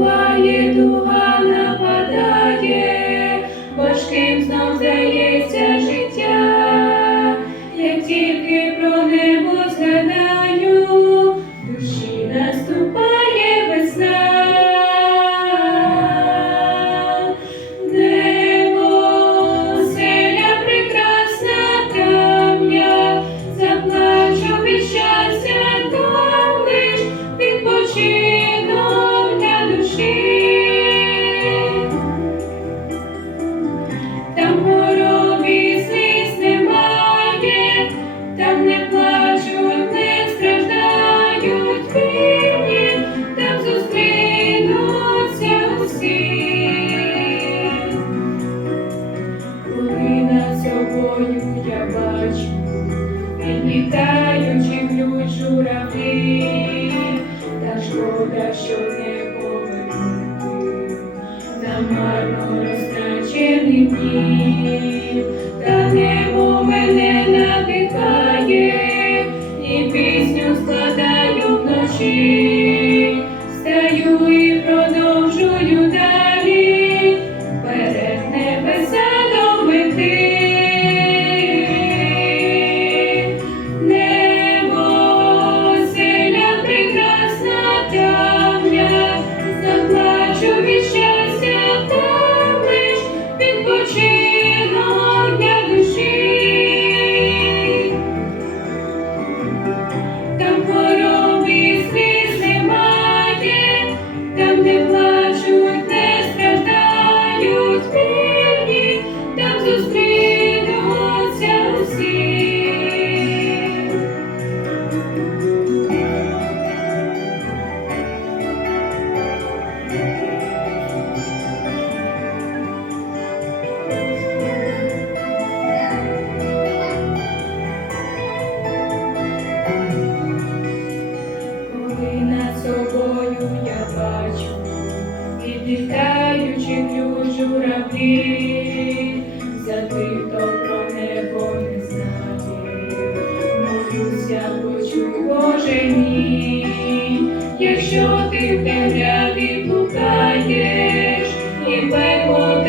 буває, туга нападає, важким знов здається життя, як тільки про небо згадаю, в душі наступає весна. Небо, оселя прекрасна, там я заплачу від щастя, там лиш відпочинок для душі. Там хвороб і сліз немає, там не плачуть, не страждають вільні, там зустрінуться усі. Коли над собою я бачу, відлітаючи глють журавлі, та шкода, що не повернути намарно розтрачені дні. Та небо мене надихає, і пісню складаю вночі, стаю і продовжую далі, вперед небеса до мети. Небо, оселя прекрасна, там я заплачу від щастя, там лиш відпочинок для душі. Там хвороб і сліз немає, там не плачуть, не страждають вільні, там зустрінуться усі. Коли над собою я бачу, відлітаючи глють журавлі, за тих, хто про небо не знає, молюся, почуй, Боже мій. Якщо ти в темряві блукаєш, і пекло